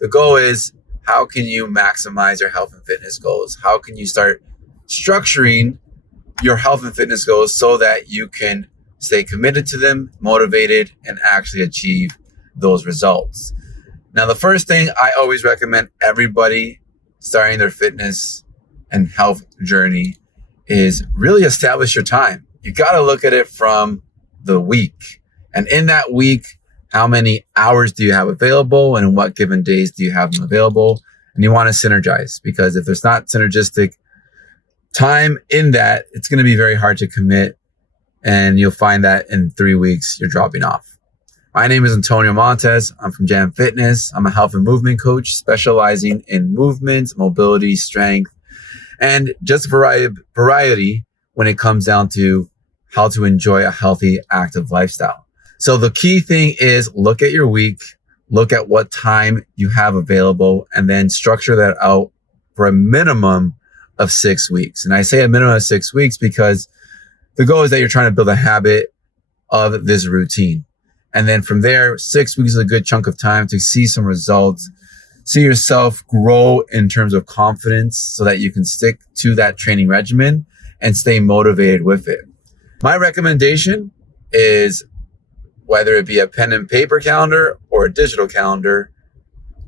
the goal is, how can you maximize your health and fitness goals? How can you start structuring your health and fitness goals so that you can stay committed to them, motivated, and actually achieve those results? Now, the first thing I always recommend everybody starting their fitness and health journey is really establish your time. You got to look at it from the week. And in that week, how many hours do you have available, and in what given days do you have them available? And you want to synergize, because if there's not synergistic time in that, it's going to be very hard to commit. And you'll find that in 3 weeks, you're dropping off. My name is Antonio Montes. I'm from Jam Fitness. I'm a health and movement coach specializing in movement, mobility, strength, and just variety when it comes down to how to enjoy a healthy, active lifestyle. So the key thing is look at your week, look at what time you have available, and then structure that out for a minimum of 6 weeks. And I say a minimum of 6 weeks because the goal is that you're trying to build a habit of this routine. And then from there, 6 weeks is a good chunk of time to see some results, see yourself grow in terms of confidence so that you can stick to that training regimen and stay motivated with it. My recommendation is, whether it be a pen and paper calendar or a digital calendar,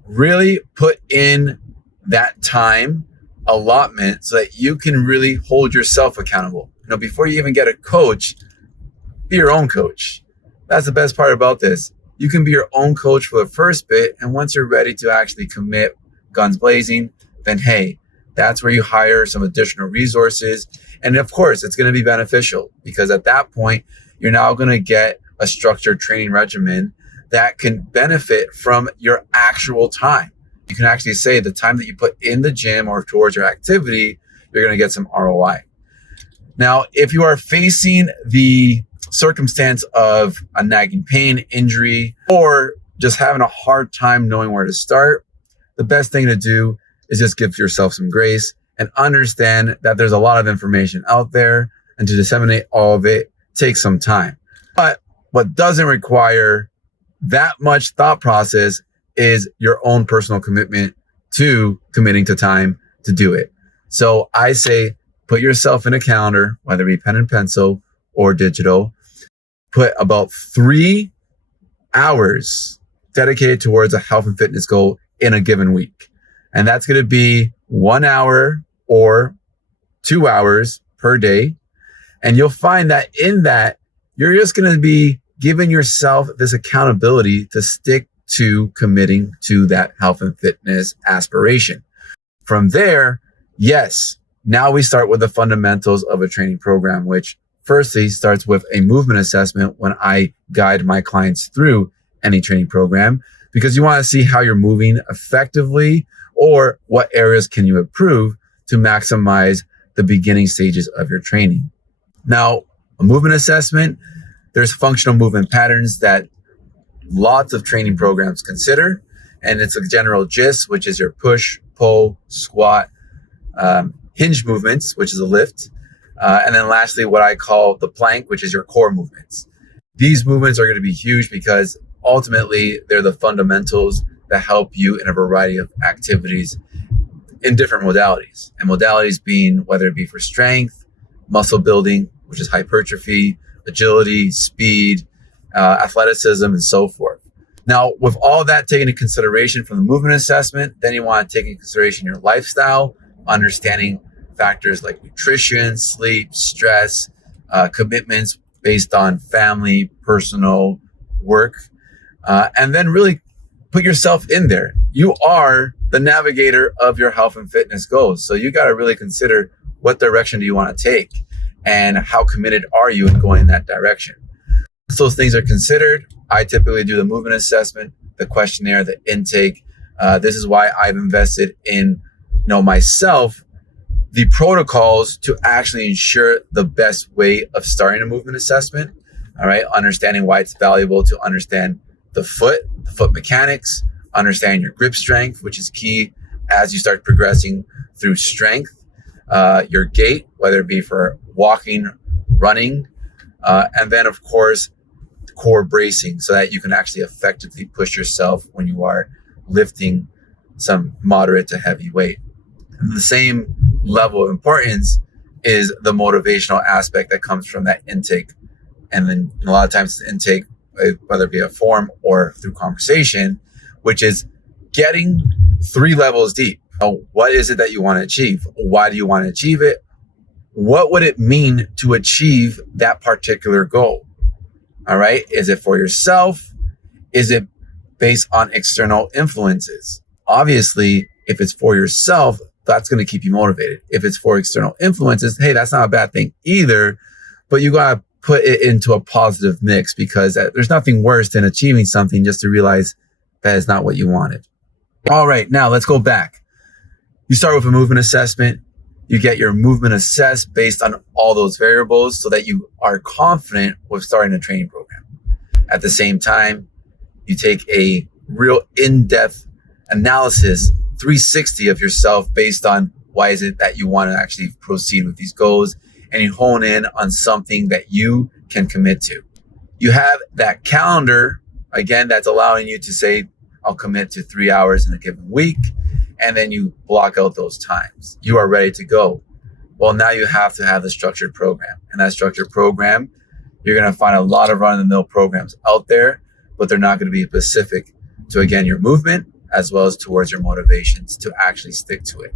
really put in that time allotment so that you can really hold yourself accountable. Before you even get a coach, be your own coach. That's the best part about this. You can be your own coach for the first bit, and once you're ready to actually commit guns blazing, then hey, that's where you hire some additional resources. And of course, it's going to be beneficial, because at that point, you're now going to get a structured training regimen that can benefit from your actual time. You can actually say the time that you put in the gym or towards your activity, you're going to get some ROI. Now, if you are facing the circumstance of a nagging pain, injury, or just having a hard time knowing where to start, the best thing to do is just give yourself some grace and understand that there's a lot of information out there, and to disseminate all of it takes some time. But what doesn't require that much thought process is your own personal commitment to committing to time to do it. So I say, put yourself in a calendar, whether it be pen and pencil or digital. Put about 3 hours dedicated towards a health and fitness goal in a given week. And that's going to be 1 hour or 2 hours per day. And you'll find that in that, you're just going to be giving yourself this accountability to stick to committing to that health and fitness aspiration. From there, yes, now we start with the fundamentals of a training program, which firstly starts with a movement assessment when I guide my clients through any training program, because you want to see how you're moving effectively or what areas can you improve to maximize the beginning stages of your training. Now, a movement assessment, there's functional movement patterns that lots of training programs consider, and it's a general gist, which is your push, pull, squat, hinge movements, which is a lift, and then lastly, what I call the plank, which is your core movements. These movements are going to be huge because ultimately they're the fundamentals that help you in a variety of activities in different modalities. And modalities being whether it be for strength, muscle building, which is hypertrophy, agility, speed, athleticism, and so forth. Now, with all that taken into consideration from the movement assessment, then you want to take into consideration your lifestyle, understanding factors like nutrition, sleep, stress, commitments based on family, personal, work, and then really put yourself in there. You are the navigator of your health and fitness goals. So you got to really consider, what direction do you want to take and how committed are you in going in that direction? Once those things are considered, I typically do the movement assessment, the questionnaire, the intake. This is why I've invested in, myself, the protocols to actually ensure the best way of starting a movement assessment. All right. Understanding why it's valuable to understand the foot mechanics, understand your grip strength, which is key as you start progressing through strength, your gait, whether it be for walking, running, and then of course, core bracing, so that you can actually effectively push yourself when you are lifting some moderate to heavy weight. And the same level of importance is the motivational aspect that comes from that intake. And then a lot of times the intake, whether it be a form or through conversation, which is getting 3 levels deep. What is it that you want to achieve? Why do you want to achieve it? What would it mean to achieve that particular goal? All right. Is it for yourself? Is it based on external influences? Obviously, if it's for yourself, that's going to keep you motivated. If it's for external influences, hey, that's not a bad thing either, but you got to put it into a positive mix, because there's nothing worse than achieving something just to realize that is not what you wanted. All right. Now let's go back. You start with a movement assessment. You get your movement assessed based on all those variables so that you are confident with starting a training program. At the same time, you take a real in-depth analysis, 360 of yourself based on why is it that you want to actually proceed with these goals, and you hone in on something that you can commit to. You have that calendar, again, that's allowing you to say, I'll commit to 3 hours in a given week. And then you block out those times. You are ready to go. Well, now you have to have the structured program. And that structured program, you're going to find a lot of run-of-the-mill programs out there, but they're not going to be specific to, again, your movement as well as towards your motivations to actually stick to it.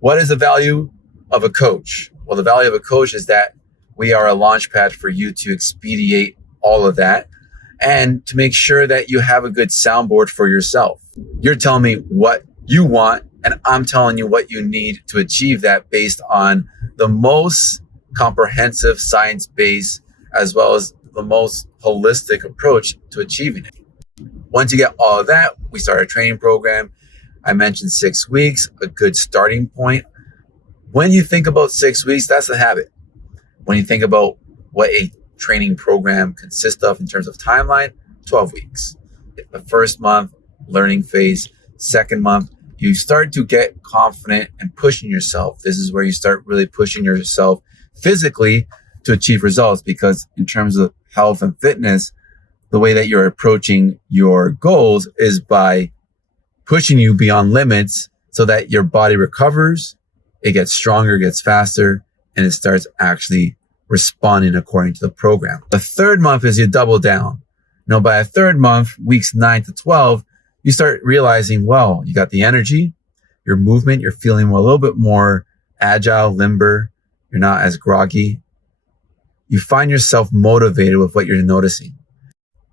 What is the value of a coach? Well, the value of a coach is that we are a launch pad for you to expedite all of that and to make sure that you have a good soundboard for yourself. You're telling me what you want, and I'm telling you what you need to achieve that based on the most comprehensive science-based as well as the most holistic approach to achieving it. Once you get all of that, we start a training program. I mentioned 6 weeks, a good starting point. When you think about 6 weeks, that's the habit. When you think about what a training program consists of in terms of timeline, 12 weeks. The first month, learning phase. Second month, you start to get confident and pushing yourself. This is where you start really pushing yourself physically to achieve results, because in terms of health and fitness, the way that you're approaching your goals is by pushing you beyond limits so that your body recovers, it gets stronger, gets faster, and it starts actually responding according to the program. The third month is you double down. Now, by a third month, weeks 9 to 12, you start realizing, well, you got the energy, your movement, you're feeling a little bit more agile, limber, you're not as groggy. You find yourself motivated with what you're noticing.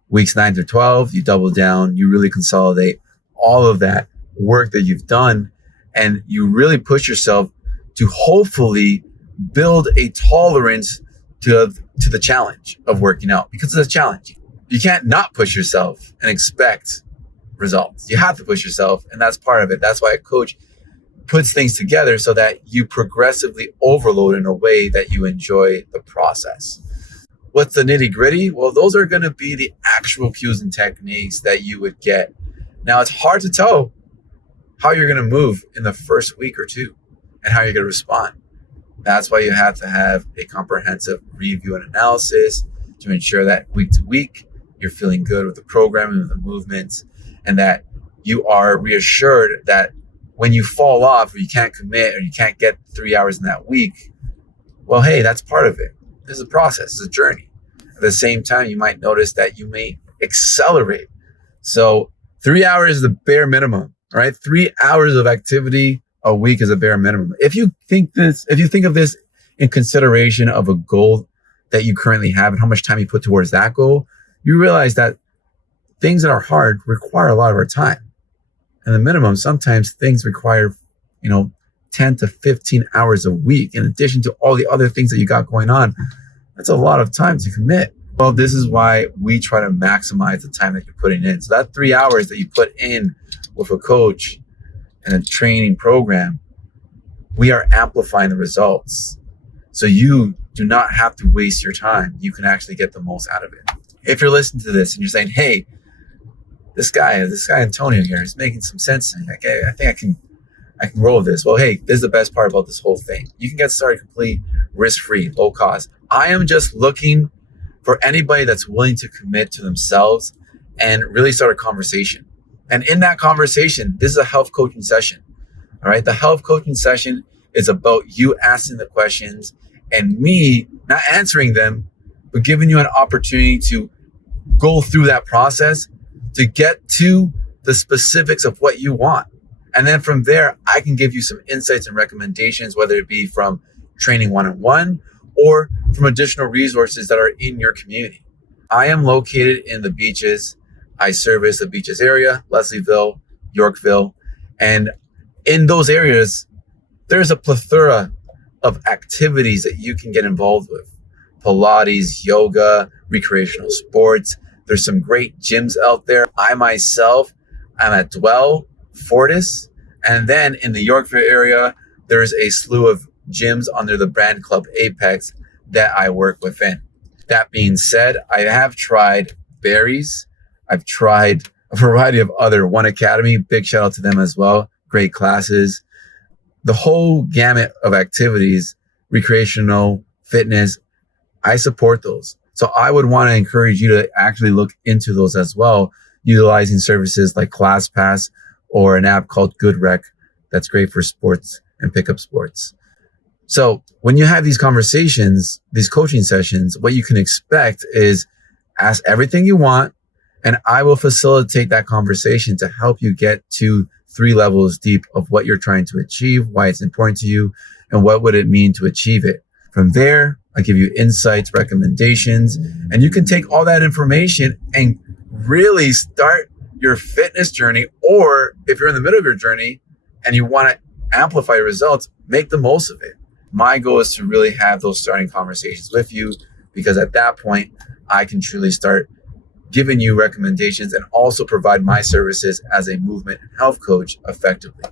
Weeks 9 to 12, you double down, you really consolidate all of that work that you've done, and you really push yourself to hopefully build a tolerance to the challenge of working out, because it's a challenge. You can't not push yourself and expect results. You have to push yourself, and that's part of it. That's why a coach puts things together so that you progressively overload in a way that you enjoy the process. What's the nitty gritty? Well, those are going to be the actual cues and techniques that you would get. Now, it's hard to tell how you're going to move in the first week or two and how you're going to respond. That's why you have to have a comprehensive review and analysis to ensure that week to week, you're feeling good with the programming, with the movements, and that you are reassured that when you fall off or you can't commit or you can't get 3 hours in that week, well, hey, that's part of it. This is a process, it's a journey. At the same time, you might notice that you may accelerate. So 3 hours is the bare minimum, right? 3 hours of activity a week is a bare minimum. If you think of this in consideration of a goal that you currently have and how much time you put towards that goal, you realize that things that are hard require a lot of our time. And the minimum, sometimes things require, 10 to 15 hours a week, in addition to all the other things that you got going on. That's a lot of time to commit. Well, this is why we try to maximize the time that you're putting in. So that 3 hours that you put in with a coach and a training program, we are amplifying the results. So you do not have to waste your time. You can actually get the most out of it. If you're listening to this and you're saying, hey, this guy Antonio here is making some sense to me. Okay, I think I can roll with this. Well, hey, this is the best part about this whole thing. You can get started completely risk-free, low cost. I am just looking for anybody that's willing to commit to themselves and really start a conversation. And in that conversation, this is a health coaching session. All right. The health coaching session is about you asking the questions and me not answering them, but giving you an opportunity to go through that process to get to the specifics of what you want. And then from there, I can give you some insights and recommendations, whether it be from training one-on-one or from additional resources that are in your community. I am located in the beaches. I service the beaches area, Leslieville, Yorkville. And in those areas, there's a plethora of activities that you can get involved with. Pilates, yoga, recreational sports. There's some great gyms out there. I myself am at Dwell, Fortis, and then in the Yorkville area, there's a slew of gyms under the brand Club Apex that I work within. That being said, I have tried Barry's. I've tried a variety of other One Academy. Big shout out to them as well. Great classes. The whole gamut of activities, recreational, fitness, I support those. So I would want to encourage you to actually look into those as well, utilizing services like ClassPass or an app called GoodRec that's great for sports and pickup sports. So when you have these conversations, these coaching sessions, what you can expect is ask everything you want, and I will facilitate that conversation to help you get to 3 levels deep of what you're trying to achieve, why it's important to you, and what would it mean to achieve it. From there, I give you insights, recommendations, and you can take all that information and really start your fitness journey. Or if you're in the middle of your journey and you want to amplify your results, make the most of it. My goal is to really have those starting conversations with you, because at that point, I can truly start giving you recommendations and also provide my services as a movement and health coach effectively.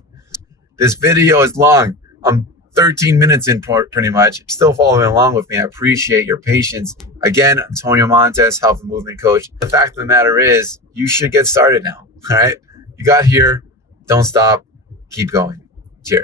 This video is long. I'm 13 minutes in pretty much. Still following along with me. I appreciate your patience. Again, Antonio Montes, health and movement coach. The fact of the matter is, you should get started now. All right. You got here. Don't stop. Keep going.